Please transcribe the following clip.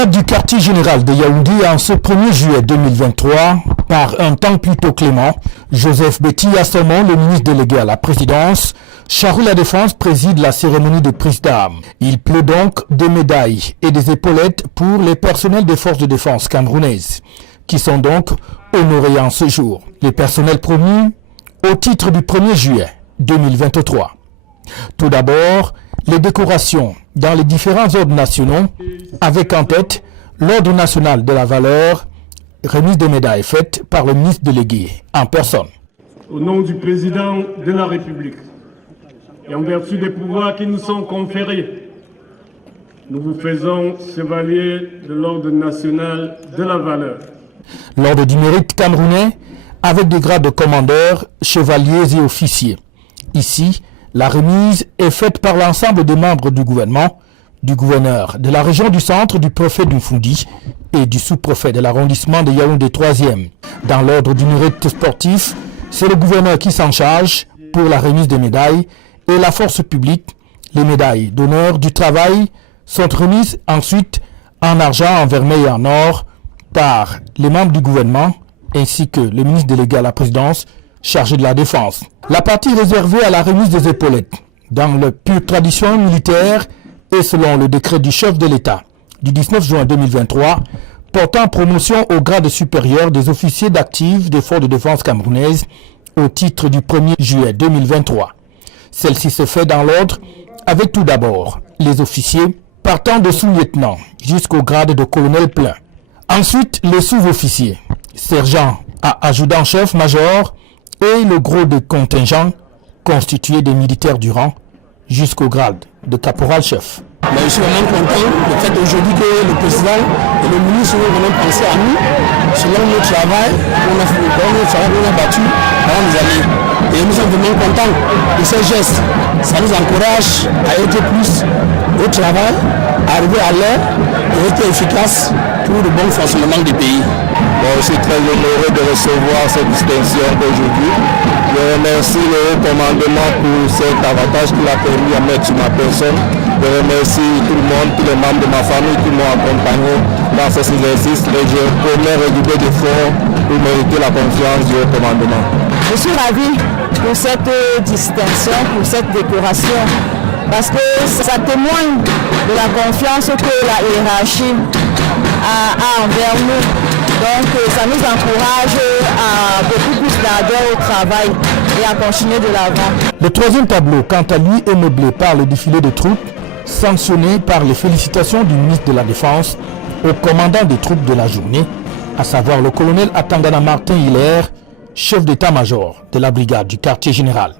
brigade du quartier général de Yaoundé en ce 1er juillet 2023, par un temps plutôt clément, Joseph Betty Assomo, le ministre délégué à la présidence, chargé de la défense, préside la cérémonie de prise d'armes. Il pleut donc des médailles et des épaulettes pour les personnels des forces de défense camerounaises, qui sont donc honorés en ce jour. Les personnels promus au titre du 1er juillet 2023. Tout d'abord, les décorations dans les différents ordres nationaux, avec en tête l'Ordre national de la valeur, remise des médailles faite par le ministre délégué en personne. Au nom du président de la République et en vertu des pouvoirs qui nous sont conférés, nous vous faisons chevalier de l'Ordre national de la valeur. L'Ordre du mérite camerounais avec des grades de commandeurs, chevaliers et officiers. Ici, la remise est faite par l'ensemble des membres du gouvernement, du gouverneur de la région du centre, du préfet du Foundi et du sous-préfet de l'arrondissement de Yaoundé 3e. Dans l'ordre du mérite sportif, c'est le gouverneur qui s'en charge pour la remise des médailles et la force publique. Les médailles d'honneur du travail sont remises ensuite en argent, en vermeil et en or par les membres du gouvernement ainsi que le ministre délégué à la présidence chargé de la défense. La partie réservée à la remise des épaulettes, dans la pure tradition militaire et selon le décret du chef de l'État du 19 juin 2023, portant promotion au grade supérieur des officiers d'actifs des forces de défense camerounaises au titre du 1er juillet 2023. Celle-ci se fait dans l'ordre avec tout d'abord les officiers partant de sous-lieutenant jusqu'au grade de colonel plein. Ensuite, les sous-officiers, sergents à adjudant-chef-major, et le gros de contingent constitué des militaires du rang jusqu'au grade de caporal-chef. Je suis vraiment content du fait aujourd'hui que le président et le ministre ont vraiment pensé à nous selon notre travail qu'on a battu pendant des années. Et nous sommes vraiment contents de ces gestes. Ça nous encourage à être plus au travail, à arriver à l'heure et être efficace pour le bon fonctionnement du pays. Je suis très honoré de recevoir cette distinction aujourd'hui. Je remercie le haut commandement pour cet avantage qu'il a permis à mettre sur ma personne. Je remercie tout le monde, tous les membres de ma famille qui m'ont accompagné dans cet exercice et je promets redoubler d'efforts pour mériter la confiance du haut commandement. Je suis ravi pour cette distinction, pour cette décoration, parce que ça témoigne de la confiance que la hiérarchie a envers nous. Donc ça nous encourage à beaucoup plus d'ardeur au travail et à continuer de l'avant. Le troisième tableau, quant à lui, est meublé par le défilé de troupes, sanctionné par les félicitations du ministre de la Défense au commandant des troupes de la journée, à savoir le colonel Atangana Martin Hilaire, chef d'état-major de la brigade du quartier général.